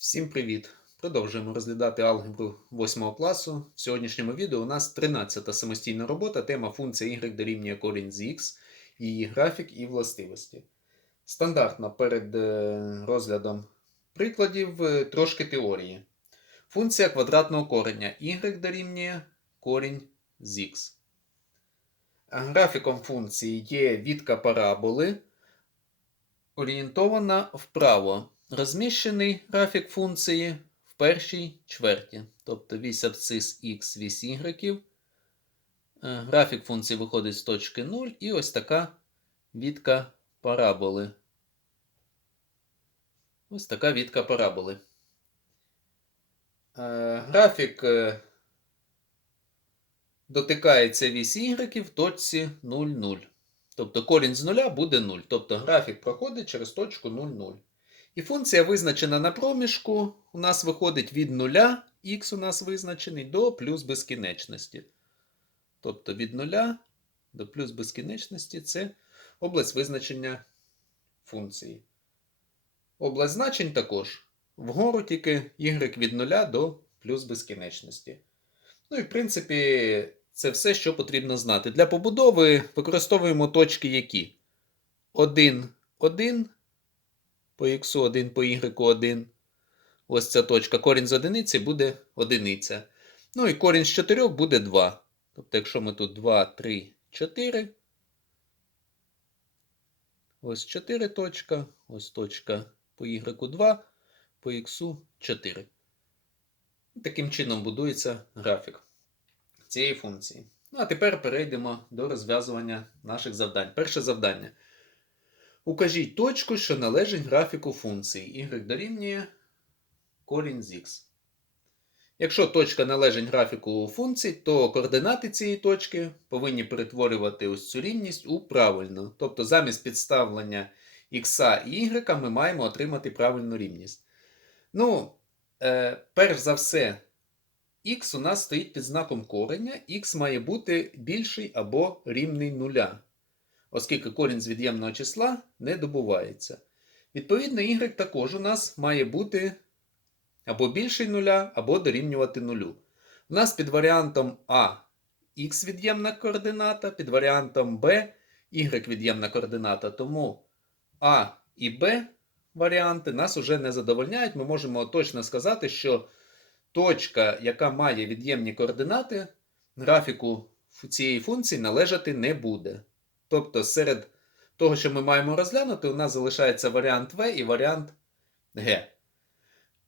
Всім привіт! Продовжуємо розглядати алгебру 8 класу. В сьогоднішньому відео у нас 13-та самостійна робота, тема функція y дорівнює корінь з x, її графік і властивості. Стандартно перед е, розглядом прикладів е, трошки теорії. Функція квадратного кореня y дорівнює корінь з x. Графіком функції є відка параболи, орієнтована вправо. Розміщений графік функції в першій чверті, тобто вісь абсцис x, вісь y. Е, Графік функції виходить з точки 0 і ось така відка параболи. Ось така відка параболи. Е, Графік е, дотикається вісі y в точці 0, 0. Тобто корінь з нуля буде 0. Тобто графік проходить через точку 0, 0. І функція визначена на проміжку. У нас виходить від 0, х у нас визначений, до плюс безкінечності. Тобто від 0 до плюс безкінечності це область визначення функції. Область значень також. Вгору тільки y від 0 до плюс безкінечності. Ну і в принципі, це все, що потрібно знати. Для побудови використовуємо точки які? 1, 1 по х 1 по y 1. Ось ця точка. Корінь з одиниці буде одиниця. Ну і корінь з 4 буде 2. Тобто, якщо ми тут 2, 3, 4. Ось 4 точка. Ось точка по y 2, по х 4. Таким чином будується графік цієї функції. Ну, а тепер перейдемо до розв'язування наших завдань. Перше завдання. Укажіть точку, що належить графіку функції y дорівнює корінь з х. Якщо точка належить графіку функції, то координати цієї точки повинні перетворювати ось цю рівність у правильну. Тобто замість підставлення х і y ми маємо отримати правильну рівність. Ну, е, перш за все, х у нас стоїть під знаком кореня, х має бути більший або рівний нуля оскільки корінь з від'ємного числа не добувається. Відповідно, y також у нас має бути або більший нуля, або дорівнювати нулю. У нас під варіантом А х від'ємна координата, під варіантом Б y від'ємна координата. Тому А і Б варіанти нас уже не задовольняють. Ми можемо точно сказати, що точка, яка має від'ємні координати, графіку цієї функції належати не буде. Тобто, серед того, що ми маємо розглянути, у нас залишається варіант В і варіант Г.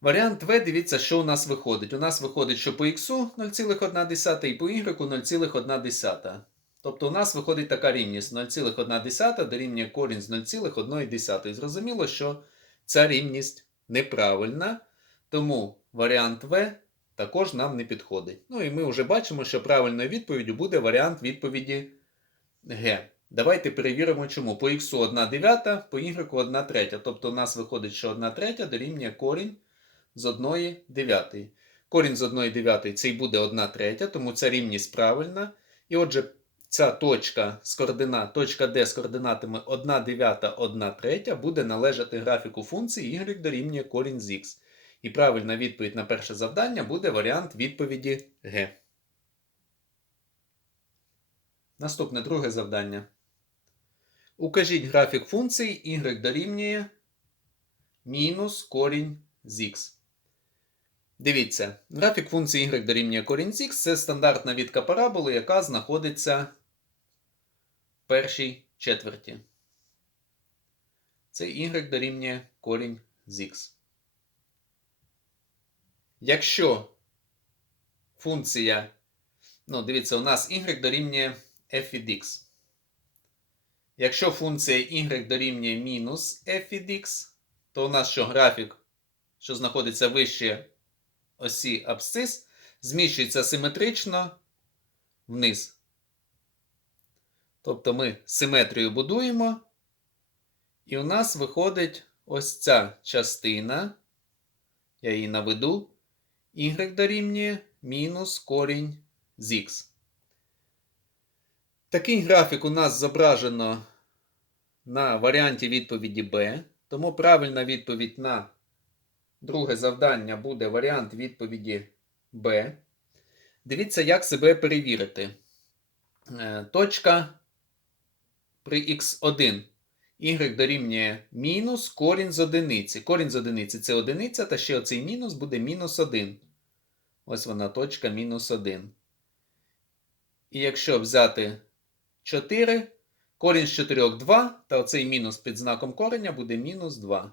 Варіант В, дивіться, що у нас виходить. У нас виходить, що по х 0,1 і по y 0,1. Тобто у нас виходить така рівність 0,1 дорівнює корінь з 0,1. Зрозуміло, що ця рівність неправильна, тому варіант В також нам не підходить. Ну і ми вже бачимо, що правильною відповіддю буде варіант відповіді Г. Давайте перевіримо, чому. По х 1 дев'ята, по y 1 третя. Тобто у нас виходить, що 1 третя дорівнює корінь з 1 дев'ятої. Корінь з 1 дев'ятої це й буде 1 третя, тому ця рівність правильна. І отже, ця точка з координат, точка D з координатами 1 дев'ята, 1 третя буде належати графіку функції y дорівнює корінь з х. І правильна відповідь на перше завдання буде варіант відповіді Г. Наступне друге завдання. Укажіть графік функції y дорівнює мінус корінь з х. Дивіться, графік функції y дорівнює корінь з х це стандартна відка параболи, яка знаходиться в першій четверті. Це y дорівнює корінь з х. Якщо функція, ну, дивіться, у нас y дорівнює f від x. Якщо функція y дорівнює мінус f від x, то у нас що графік, що знаходиться вище осі абсцис, зміщується симетрично вниз. Тобто ми симетрію будуємо, і у нас виходить ось ця частина, я її наведу, y дорівнює мінус корінь з х. Такий графік у нас зображено на варіанті відповіді Б. Тому правильна відповідь на Друге завдання буде варіант відповіді Б. Дивіться, як себе перевірити. Е, Точка при х1. Y дорівнює мінус корінь з одиниці. Корінь з одиниці це одиниця, та ще оцей мінус буде мінус 1. Ось вона точка мінус 1. І якщо взяти 4, корінь з 4 2, та оцей мінус під знаком кореня буде мінус 2.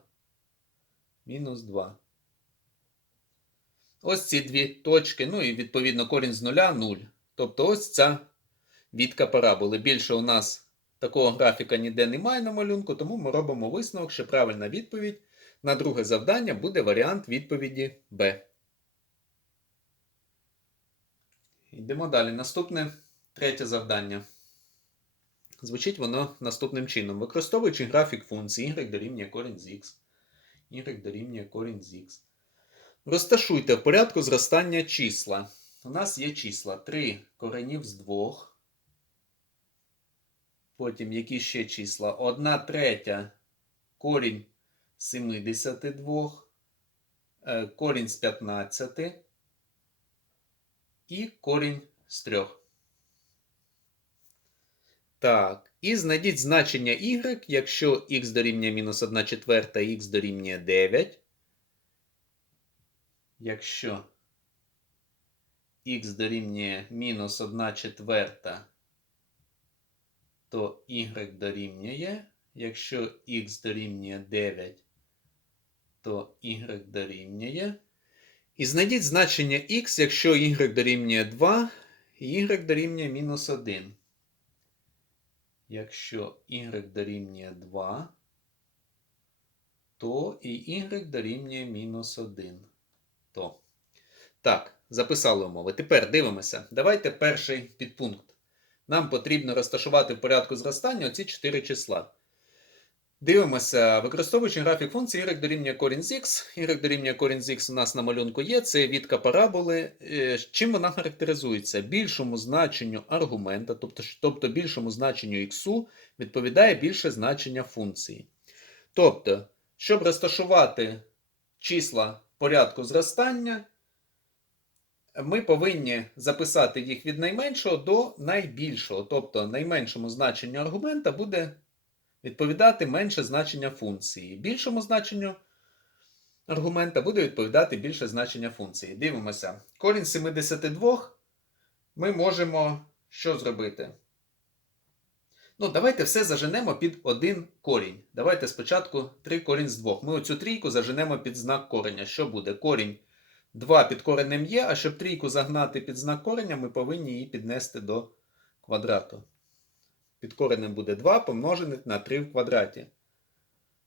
Мінус 2. Ось ці дві точки. Ну і відповідно корінь з нуля 0. Тобто ось ця відка параболи. Більше у нас такого графіка ніде немає на малюнку, тому ми робимо висновок, що правильна відповідь на друге завдання буде варіант відповіді Б. Йдемо далі. Наступне третє завдання. Звучить воно наступним чином. Використовуючи графік функції y дорівнює корінь з x, y дорівнює корінь з x. Розташуйте в порядку зростання числа. У нас є числа 3 коренів з 2. Потім які ще числа? 1 третя корінь 72, е, корінь з 15 і корінь з 3. Так, і знайдіть значення y, якщо x дорівнює мінус 1 четверта, x дорівнює 9. Якщо х дорівнює мінус 1 четверта, то y дорівнює. Якщо х дорівнює 9, то y дорівнює. І знайдіть значення х, якщо y дорівнює 2, і y дорівнює мінус 1. Якщо y дорівнює 2, то і y дорівнює мінус 1. То. Так, записали умови. Тепер дивимося. Давайте перший підпункт. Нам потрібно розташувати в порядку зростання оці 4 числа. Дивимося, використовуючи графік функції y дорівнює корінь з x. y дорівнює корінь з x у нас на малюнку є. Це відка параболи. Е, Чим вона характеризується? Більшому значенню аргумента, тобто, тобто більшому значенню x, відповідає більше значення функції. Тобто, щоб розташувати числа порядку зростання, ми повинні записати їх від найменшого до найбільшого. Тобто найменшому значенню аргумента буде відповідати менше значення функції. Більшому значенню аргумента буде відповідати більше значення функції. Дивимося. Корінь 72 ми можемо що зробити? Ну, давайте все заженемо під один корінь. Давайте спочатку 3 корінь з 2. Ми оцю трійку заженемо під знак кореня. Що буде? Корінь 2 під коренем є, а щоб трійку загнати під знак кореня, ми повинні її піднести до квадрату. Під коренем буде 2 помножене на 3 в квадраті.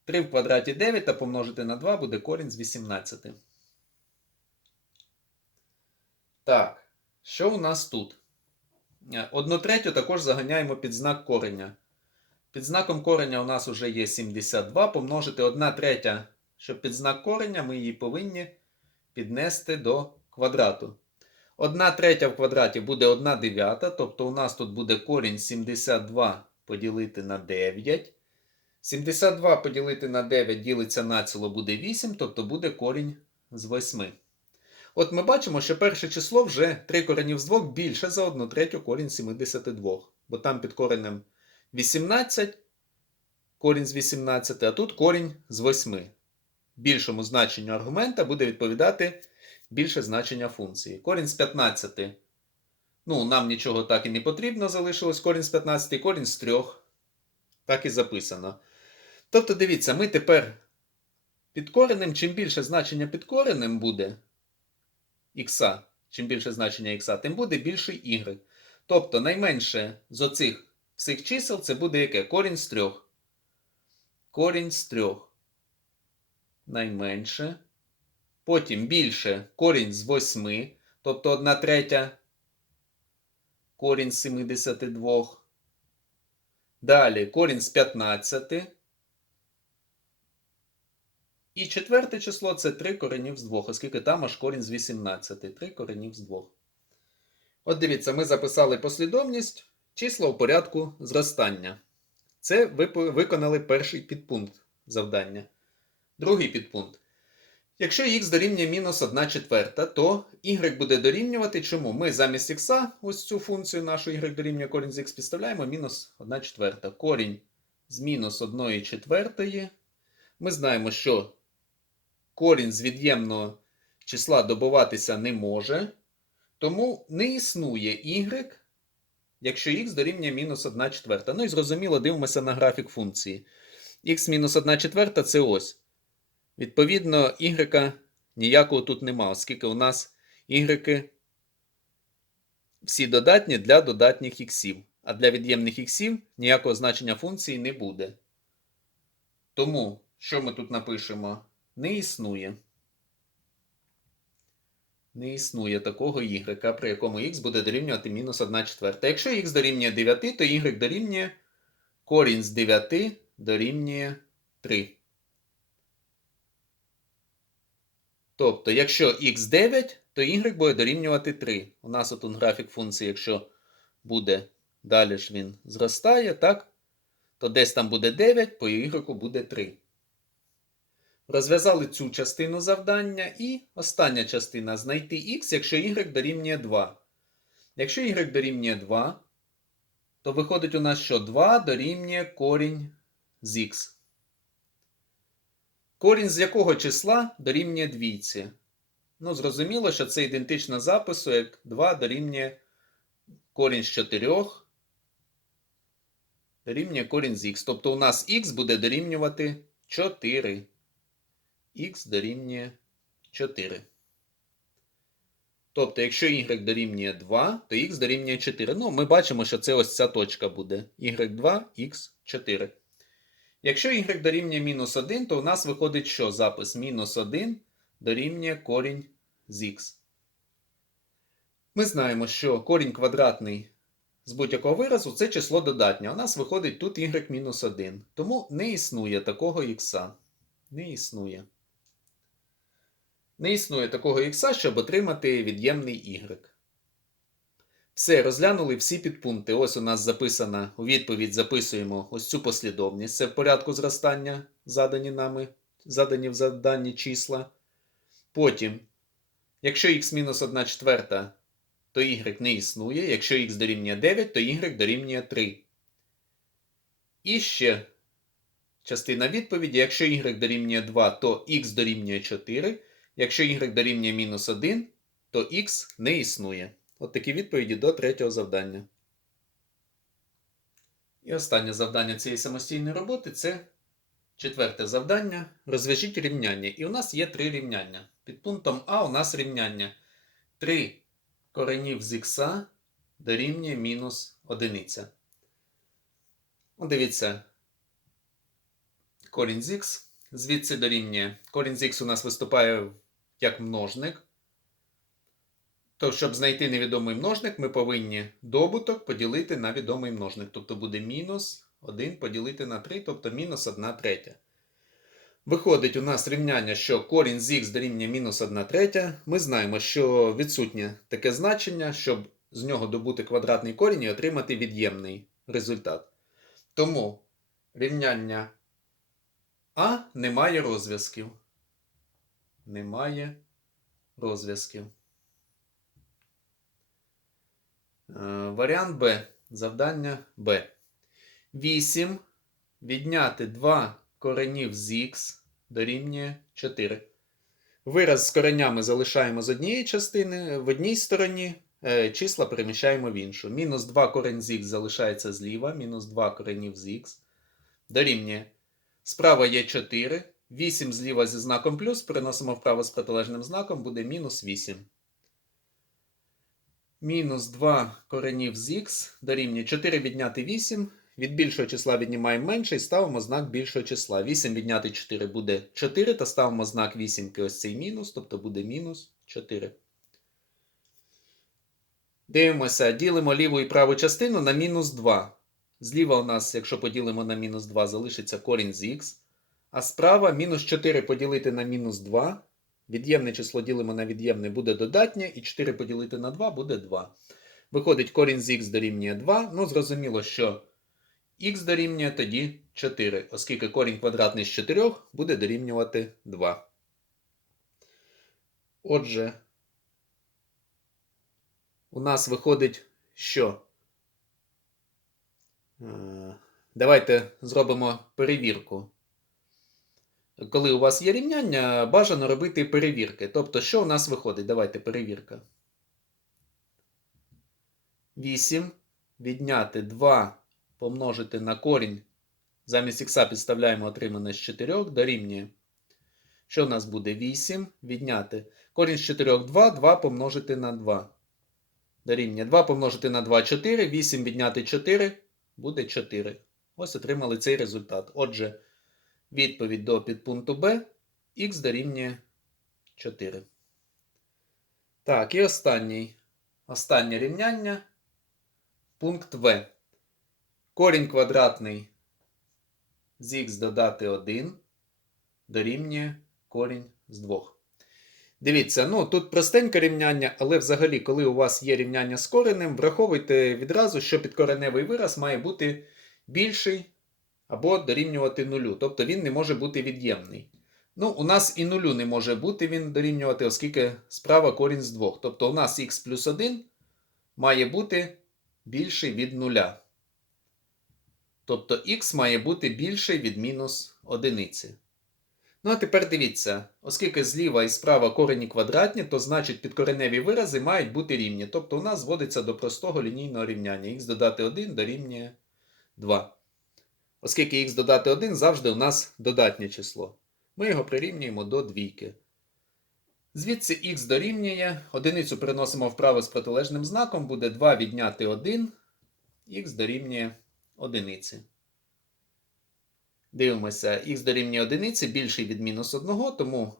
3 в квадраті 9 а помножити на 2 буде корінь з 18. Так, що у нас тут? Одну третю також заганяємо під знак кореня. Під знаком кореня у нас вже є 72. Помножити 1 третя, щоб під знак кореня ми її повинні піднести до квадрату. 1 третя в квадраті буде 1 дев'ята, тобто у нас тут буде корінь 72 поділити на 9. 72 поділити на 9 ділиться націло буде 8, тобто буде корінь з 8. От ми бачимо, що перше число вже 3 коренів з 2 більше за 1 третю корінь 72. Бо там під коренем 18, корінь з 18, а тут корінь з 8. Більшому значенню аргумента буде відповідати більше значення функції. Корінь з 15. Ну, нам нічого так і не потрібно залишилось. Корінь з 15, корінь з 3. Так і записано. Тобто, дивіться, ми тепер підкореним, чим більше значення підкореним буде х, чим більше значення х, тим буде більший y. Тобто, найменше з оцих всіх чисел це буде яке? Корінь з 3. Корінь з 3. Найменше. Потім більше корінь з 8, тобто 1 третя корінь з 72. Далі корінь з 15. І четверте число це 3 коренів з 2, оскільки там аж корінь з 18. 3 коренів з 2. От дивіться, ми записали послідовність числа у порядку зростання. Це ви виконали перший підпункт завдання. Другий підпункт. Якщо х дорівнює мінус 1 четверта, то y буде дорівнювати чому? Ми замість х, ось цю функцію нашу y дорівнює корінь з х підставляємо мінус 1 четверта. Корінь з мінус 1 четвертої. Ми знаємо, що корінь з від'ємного числа добуватися не може, тому не існує y, якщо х дорівнює мінус 1 четверта. Ну і зрозуміло, дивимося на графік функції. х мінус 1 четверта це ось. Відповідно, y ніякого тут нема, оскільки у нас y всі додатні для додатніх іксів, а для від'ємних іксів ніякого значення функції не буде. Тому, що ми тут напишемо? Не існує. Не існує такого y, при якому х буде дорівнювати мінус 1 четверта. Якщо х дорівнює 9, то y дорівнює корінь з 9 дорівнює 3. Тобто, якщо х9, то y буде дорівнювати 3. У нас тут графік функції, якщо буде далі ж він зростає, так? То десь там буде 9, по y буде 3. Розв'язали цю частину завдання і остання частина знайти х, якщо y дорівнює 2. Якщо y дорівнює 2, то виходить у нас, що 2 дорівнює корінь з х. Корінь з якого числа дорівнює двійці? Ну, зрозуміло, що це ідентично запису, як 2 дорівнює корінь з 4 дорівнює корінь з х. Тобто у нас х буде дорівнювати 4. х дорівнює 4. Тобто, якщо y дорівнює 2, то х дорівнює 4. Ну, ми бачимо, що це ось ця точка буде. y2, х4. Якщо y дорівнює мінус 1, то у нас виходить що? Запис мінус 1 дорівнює корінь з х. Ми знаємо, що корінь квадратний з будь-якого виразу це число додатнє. У нас виходить тут y мінус 1. Тому не існує такого х. Не існує. Не існує такого х, щоб отримати від'ємний y. Все, розглянули всі підпункти. Ось у нас записана у відповідь записуємо ось цю послідовність. Це в порядку зростання, задані нами, задані в заданні числа. Потім, якщо х-1 четверта, то y не існує. Якщо х дорівнює 9, то y дорівнює 3. І ще частина відповіді: якщо y дорівнює 2, то х дорівнює 4. Якщо y дорівнює мінус 1, то х не існує. От такі відповіді до третього завдання. І останнє завдання цієї самостійної роботи це четверте завдання. Розв'яжіть рівняння. І у нас є три рівняння. Під пунктом А у нас рівняння 3 коренів з х дорівнює мінус одиниця. От дивіться, корінь з х. Звідси дорівнює. Корінь з х у нас виступає як множник. То, щоб знайти невідомий множник, ми повинні добуток поділити на відомий множник. Тобто буде мінус 1 поділити на 3, тобто мінус 1 третя. Виходить у нас рівняння, що корінь з х дорівнює мінус 1 третя. Ми знаємо, що відсутнє таке значення, щоб з нього добути квадратний корінь і отримати від'ємний результат. Тому рівняння А немає розв'язків. Немає розв'язків. Е, варіант Б. Завдання Б. 8. Відняти 2 коренів з х дорівнює 4. Вираз з коренями залишаємо з однієї частини, в одній стороні е, числа переміщаємо в іншу. Мінус 2 корень з х залишається зліва, мінус 2 коренів з х. Дорівнює. Справа є 4. 8 зліва зі знаком плюс переносимо вправо з протилежним знаком, буде мінус 8. Мінус 2 коренів з х дорівнює 4 відняти 8. Від більшого числа віднімаємо менше і ставимо знак більшого числа. 8 відняти 4 буде 4, та ставимо знак 8, ось цей мінус, тобто буде мінус 4. Дивимося, ділимо ліву і праву частину на мінус 2. Зліва у нас, якщо поділимо на мінус 2, залишиться корінь з х. А справа мінус 4 поділити на мінус 2. Від'ємне число ділимо на від'ємне буде додатнє, і 4 поділити на 2 буде 2. Виходить, корінь з х дорівнює 2. Ну, зрозуміло, що х дорівнює тоді 4, оскільки корінь квадратний з 4 буде дорівнювати 2. Отже, у нас виходить що? Е, Давайте зробимо перевірку. Коли у вас є рівняння, бажано робити перевірки. Тобто, що у нас виходить? Давайте перевірка. 8 відняти 2 помножити на корінь. Замість х підставляємо отримане з 4 дорівнює. Що у нас буде? 8 відняти. Корінь з 4 2, 2 помножити на 2. Дорівнює 2 помножити на 2 4, 8 відняти 4 буде 4. Ось отримали цей результат. Отже, відповідь до підпункту Б х дорівнює 4. Так, і останній. Останнє рівняння. Пункт В. Корінь квадратний з х додати 1 дорівнює корінь з 2. Дивіться, ну тут простеньке рівняння, але взагалі, коли у вас є рівняння з коренем, враховуйте відразу, що підкореневий вираз має бути більший або дорівнювати нулю. Тобто він не може бути від'ємний. Ну, у нас і нулю не може бути він дорівнювати, оскільки справа корінь з 2. Тобто у нас х плюс 1 має бути більший від нуля. Тобто х має бути більший від мінус одиниці. Ну, а тепер дивіться, оскільки зліва і справа корені квадратні, то значить підкореневі вирази мають бути рівні. Тобто у нас зводиться до простого лінійного рівняння. х додати 1 дорівнює 2. Оскільки х додати 1 завжди у нас додатнє число. Ми його прирівнюємо до двійки. Звідси х дорівнює, одиницю переносимо вправо з протилежним знаком, буде 2 відняти 1, х дорівнює одиниці. Дивимося, х дорівнює одиниці більший від мінус 1, тому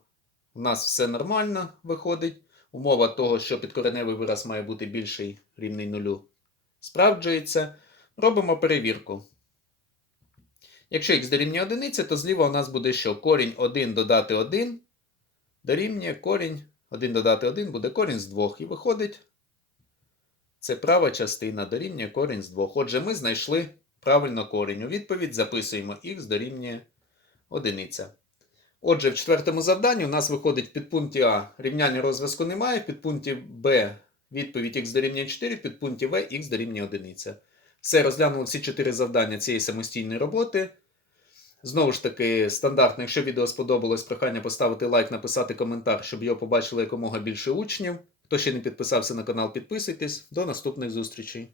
у нас все нормально виходить. Умова того, що підкореневий вираз має бути більший рівний нулю, справджується. Робимо перевірку. Якщо х дорівнює одиниці, то зліва у нас буде що? Корінь 1 додати 1 дорівнює корінь 1 додати 1 буде корінь з 2. І виходить, це права частина дорівнює корінь з 2. Отже, ми знайшли правильно корінь. У відповідь записуємо х дорівнює 1. Отже, в четвертому завданні у нас виходить в підпункті А рівняння розв'язку немає, в підпункті Б відповідь х дорівнює 4, в підпункті В х дорівнює 1. Все, розглянули всі чотири завдання цієї самостійної роботи. Знову ж таки, стандартно, якщо відео сподобалось, прохання поставити лайк, написати коментар, щоб його побачили якомога більше учнів. Хто ще не підписався на канал, підписуйтесь. До наступних зустрічей!